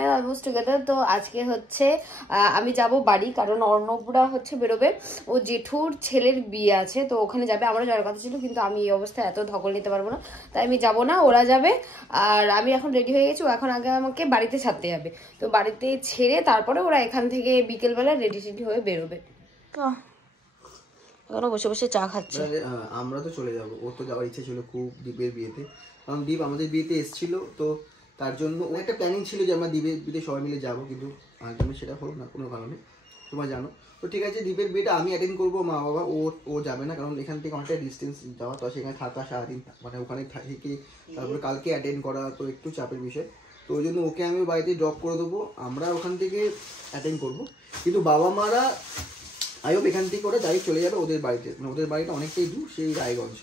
Channel almost together. তো আজকে হচ্ছে আমি যাব বাড়ি, কারণ অর্ণবরা হচ্ছে বেরোবে, ও জেঠুর ছেলের বিয়ে আছে, তো ওখানে যাবে। আমারও যাওয়ার কথা ছিল, কিন্তু আমি এই অবস্থায় এত ধকল নিতে পারবো না, তাই আমি যাব না, ওরা যাবে। আর আমি এখন রেডি হয়ে গেছি, ও এখন আগে আমাকে বাড়িতে ছাড়তে যাবে, তো বাড়িতে ছেড়ে তারপরে ওরা এখান থেকে বিকেলবেলা রেডি টেডি হয়ে বেরোবে। এখনো বসে বসে চা খাচ্ছে। আমরা তো চলে যাবো, ও তো যাওয়ার ইচ্ছে ছিল খুব দীপের বিয়েতে, কারণ দীপ আমাদের বিয়েতে এসেছিল, তো তার জন্য ও একটা প্ল্যানিং ছিল যে আমরা দীপের বিয়েতে সবাই মিলে যাবো, কিন্তু আলটিমেট সেটা হলো না কোনো কারণে, তোমরা জানো। তো ঠিক আছে, দীপের বিয়েটা আমি অ্যাটেন্ড করবো, মা বাবা ও যাবে না, কারণ এখান থেকে অনেকটা ডিস্টেন্স যাওয়া, তো সেখানে থাকা সারাদিন, মানে ওখানে থেকে তারপরে কালকে অ্যাটেন্ড করা, তো একটু চাপের বিষয়। তো ওই জন্য ওকে আমি বাড়িতে ড্রপ করে দেবো, আমরা ওখান থেকে অ্যাটেন্ড করবো, কিন্তু বাবা মারা আইব এখান থেকে ওরা ডাইরেক্ট চলে যাবে ওদের বাড়িতে, মানে ওদের বাড়িটা অনেকটাই দূর, সেই রায়গঞ্জ।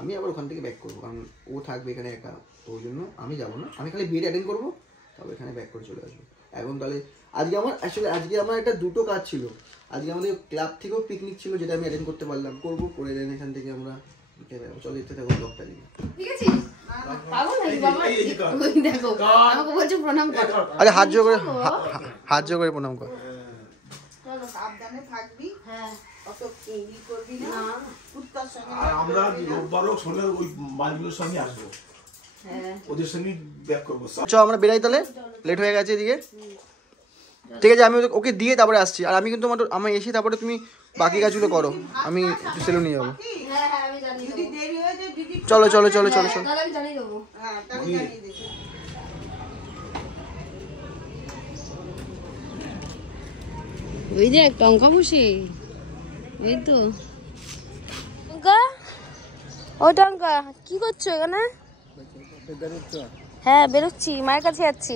আমি আবার ওখান থেকে ব্যাক করবো, কারণ ও থাকবে এখানে একা, তো ওই জন্য আমি যাবো না, আমি খালি বিয়েটা অ্যাটেন্ড করবো, তবে এখানে ব্যাক করে চলে আসবো। এখন তাহলে আজকে আমার একটা দুটো কাজ ছিল, আজকে আমাদের ক্লাব থেকেও পিকনিক ছিল, যেটা আমি অ্যাটেন্ড করতে পারলাম, করবো, করে দেন এখান থেকে আমরা চলো দেখতে থাকবো ব্লগটা নিয়ে। আরে হাত জোর করে প্রণাম কর। সাবধানে থাকবি, হ্যাঁ, অত চিংড়ি করবি না, কুত্তার সঙ্গে। আর আমরা রোববারও শোনার ওই মালগুলোর সঙ্গে আসবো, হ্যাঁ, ওদের সঙ্গে ব্যাক করবো। চল আমরা বেরাই, তাহলে লেট হয়ে গেছে এদিকে। ঠিক আছে, আমি ওকে দিয়ে তারপরে আসছি, আর আমি কিন্তু আমি এসে তারপরে তুমি বাকি কাজগুলো করো, আমি একটু সেলুন নিয়ে যাবো। চলো চলো চলো চলো চলো। ওই যে টঙ্কা বসে, ওই তো টঙ্কা, ও টঙ্কা কি করছো এখানে? হ্যাঁ বেরোচ্ছি, মায়ের কাছে যাচ্ছি।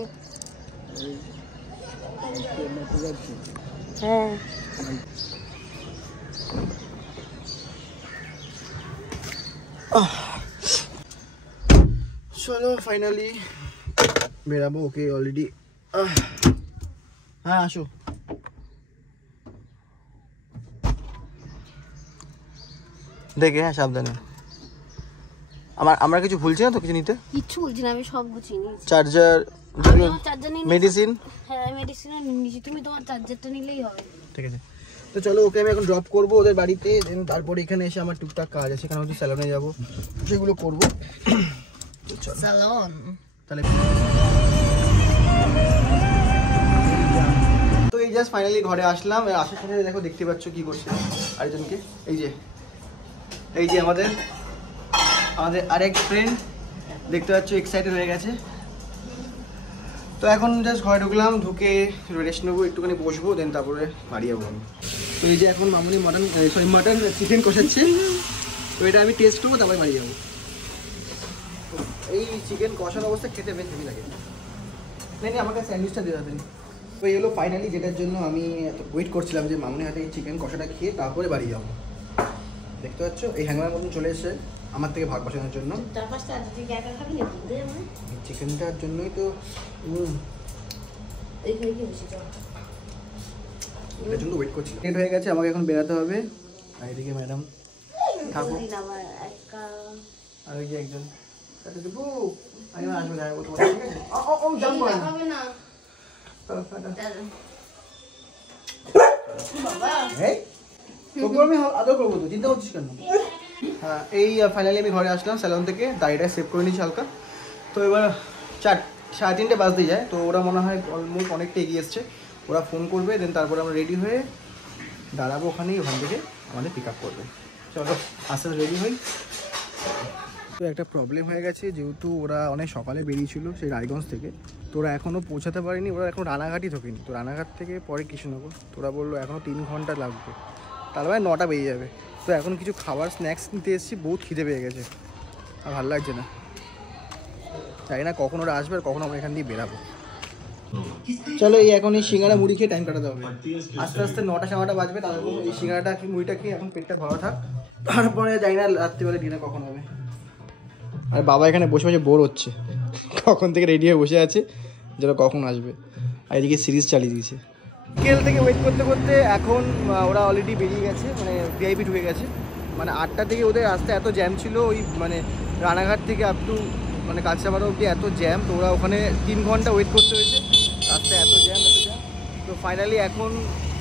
হ্যাঁ চলো ফাইনালি বেরাবো, ওকে অলরেডি। হ্যাঁ আসো। দেখে, হ্যাঁ সাবধানে। আমরা কিছু ভুলছি না তো, কিছু নিতে? কিচ্ছু বলছি না, আমি সব গুছিয়ে নিয়েছি। Charger, medicine. হ্যাঁ মেডিসিনও নিয়েছি, তুমি তোমার চার্জারটা নিলেই হবে। ঠিক আছে, তো চলো ওকে আমি এখন ড্রপ করবো ওদের বাড়িতে, দেন তারপরে এখানে এসে আমার টুকটাক কাজ আছে, সেখানে হচ্ছে স্যালনে যাবো, সেগুলো করবো। স্যালন তাহলে তো এই জাস্ট ফাইনালি ঘরে আসলাম, আসার সাথে দেখো দেখতে পাচ্ছ কি করছে আরেকজনকে, এই যে আমাদের আরেক ফ্রেন্ড দেখতে পাচ্ছ, এক্সাইটেড হয়ে গেছে। তো এখন জাস্ট ঘরে ঢুকলাম, ঢুকে রেস্ট নেবো, একটুখানি বসবো, দেন তারপরে বাড়ি যাবো আমি। তো এই যে এখন মামুনি মাটন চিকেন কষাচ্ছে, তো এটা আমি টেস্ট করবো, তারপরে বাড়ি যাবো। এই চিকেন কষানো অবস্থা খেতে বেশ হেভি লাগে। নেই আমাকে স্যান্ডউইচটা দিয়ে দেবেন। তো এই হলো ফাইনালি যেটার জন্য আমি ওয়েট করছিলাম, যে মামুনি হাতে এই চিকেন কষাটা খেয়ে তারপরে বাড়ি যাবো। দেখতে পাচ্ছ এই হ্যাঙ্গার মতন চলে এসে আমার থেকে ভাগ বসানোর জন্য, চিকেনটার জন্যই তো এটার জন্য ওয়েট করছিলাম। লেট হয়ে গেছে, আমাকে এখন বেরাতে হবে। আর এদিকে ম্যাডাম থাকো, আর ওই যে একজন আমি আসবো, দেখা করবো, ঠিক আছে? আমি আদর করবো তো, চিন্তা করছিস কেন? হ্যাঁ এই ফাইনালি আমি ঘরে আসলাম স্যালন থেকে, দাড়িটা সেভ করে নিচ্ছি হালকা। তো এবার 3:30 বাজতে যায়, তো ওরা মনে হয় অলমোস্ট অনেকটা এগিয়ে এসছে, ওরা ফোন করবে, দেন তারপরে আমরা রেডি হয়ে দাঁড়াবো ওখানেই, ওখান থেকে আমাদের পিক আপ করবে। চলো আস্তে আস্তে রেডি হই। তো একটা প্রবলেম হয়ে গেছে, যেহেতু ওরা অনেক সকালে বেরিয়েছিল সেই রায়গঞ্জ থেকে, তো ওরা এখনও পৌঁছাতে পারেনি, ওরা এখন রানাঘাটই থাকেনি, তো রানাঘাট থেকে পরে কৃষ্ণনগর, তো ওরা বললো এখনও 3 ঘন্টা লাগবে, তার মানে 9টা বেজে যাবে। তো এখন কিছু খাবার স্ন্যাক্স নিতে এসেছি, বহুত খিদে পেয়ে গেছে, আর ভালো লাগছে না, জানি না কখন ওরা আসবে আর কখন আমরা এখান দিয়ে বেরাবো। চলো এই এখন এই সিঙ্গাড়া মুড়ি খেয়ে টাইম কাটাতে হবে, আস্তে আস্তে 9টা 9:15 বাজবে, তারপর এই সিঙ্গাড়াটা মুড়িটা খেয়ে এখন পেটটা ভরা থাক, তারপরে জানি না রাত্রিবেলা ডিনার কখন হবে। আর বাবা এখানে বসে বসে বোর হচ্ছে, কখন থেকে রেডি হয়ে বসে আছে যেন কখন আসবে, আর এদিকে সিরিজ চালিয়ে দিয়েছে। বিকেল থেকে ওয়েট করতে করতে এখন ওরা অলরেডি বেরিয়ে গেছে, মানে ভিআইপি ঢুকে গেছে, মানে 8টা থেকে ওদের আসতে এত জ্যাম ছিল, ওই মানে রানাঘাট থেকে আপ টু মানে কাঁচাপাড়া অবধি এত জ্যাম, তো ওরা ওখানে 3 ঘন্টা ওয়েট করতে হয়েছে। রাস্তায় এত জ্যাম। তো ফাইনালি এখন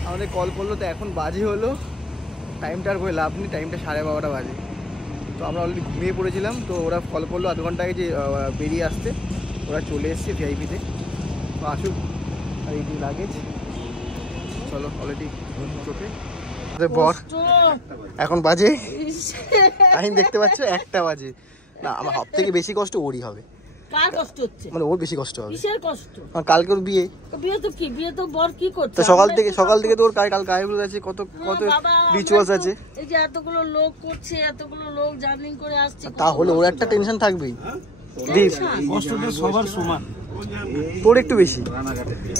আমাদের কল করলো, তো এখন বাজে হলো, টাইমটা আর করে লাভ নেই, টাইমটা 12:30 বাজে। তো আমরা অলরেডি ঘুমিয়ে পড়েছিলাম, তো ওরা কল করলো আধ ঘন্টা আগে যে বেরিয়ে আসতে, ওরা চলে এসছে ভিআইপিতে। তো আসুক, আর এই লাগেজ চলো অলরেডি চোখে বর। এখন বাজে টাইম দেখতে পাচ্ছ 1টা বাজে। না আমার সব থেকে বেশি কষ্ট ওরই হবে। কার কষ্ট হচ্ছে? মানে ওর বেশি কষ্ট হবে। কিসের কষ্ট? কালকে ওর বিয়ে। বিয়ে তো কি, বিয়ে তো বর কি করছে? তো সকাল থেকে তোর কাল গায়েব আছে, কত রিচুয়ালস আছে। এই যে এতগুলো লোক করছে, এতগুলো লোক জার্নি করে আসছে, তাহলে ওর একটা টেনশন থাকবেই। দীপ, কষ্টটা সবার সমান, তোর একটু বেশি,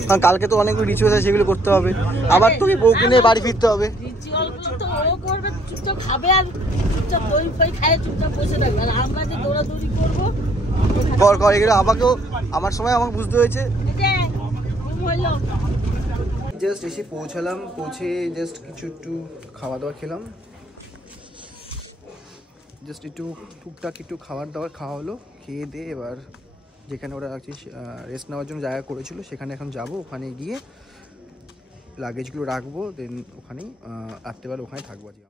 কারণ কালকে তো অনেকগুলো রিচুয়ালস আছে, সেগুলো করতে হবে। আবার তোকে বউকে নিয়ে বাড়ি ফিরতে হবে। রিচুয়াল গুলো তো ও করবে, চুপচাপ খাবে আর চুপচাপ দই ফই খায় চুপচাপ বসে থাকবে। আর আমরা যে দৌড়াদৌড়ি করবো, কর এগুলো আমাকেও, আমার সময় আমাকে বুঝতে হয়েছে। জাস্ট এসে পৌঁছালাম, পৌঁছে জাস্ট কিছু একটু খাওয়া দাওয়া খেলাম, জাস্ট একটু টুকটাক একটু খাবার দাবার খাওয়া হলো। খেয়ে দিয়ে এবার যেখানে ওরা রেস্ট নেওয়ার জন্য জায়গা করেছিল সেখানে এখন যাব। ওখানে গিয়ে লাগেজগুলো রাখবো, দেন ওখানেই রাত্রেবেলা ওখানে থাকবো আজকে।